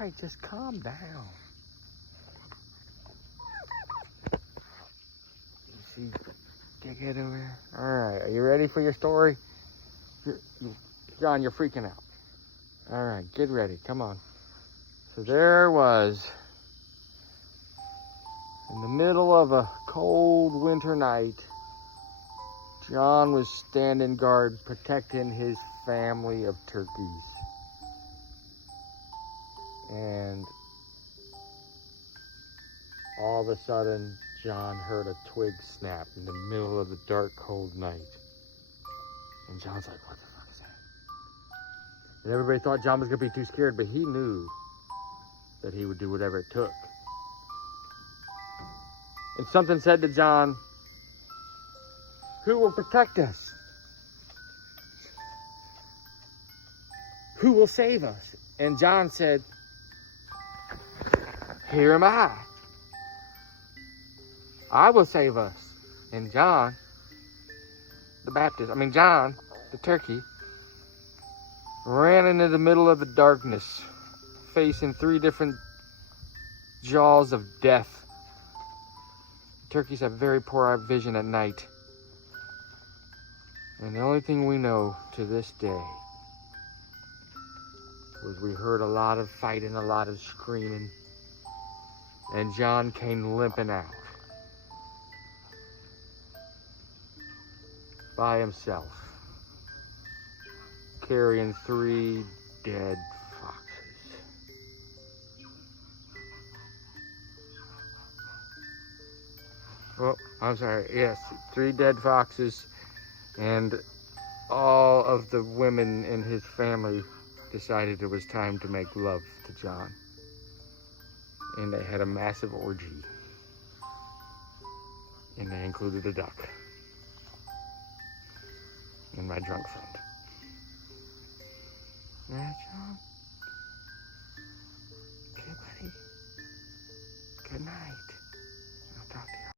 right, just calm down. You see, dickhead over here. All right, are you ready for your story? John, you're freaking out. All right, get ready. Come on. So there was, in the middle of a cold winter night, John was standing guard protecting his family of turkeys. And all of a sudden, John heard a twig snap in the middle of the dark, cold night. And John's like, what the fuck is that? And everybody thought John was going to be too scared, but he knew that he would do whatever it took. And something said to John, who will protect us? Who will save us? And John said, here am I. I will save us. And John, John, the turkey, ran into the middle of the darkness, facing 3 different jaws of death. Turkeys have very poor vision at night. And the only thing we know to this day was we heard a lot of fighting, a lot of screaming, and John came limping out by himself, carrying 3 dead foxes. Oh, I'm sorry, yes, 3 dead foxes, and all of the women in his family decided it was time to make love to John. And they had a massive orgy. And they included a duck. And my drunk friend. Yeah, John?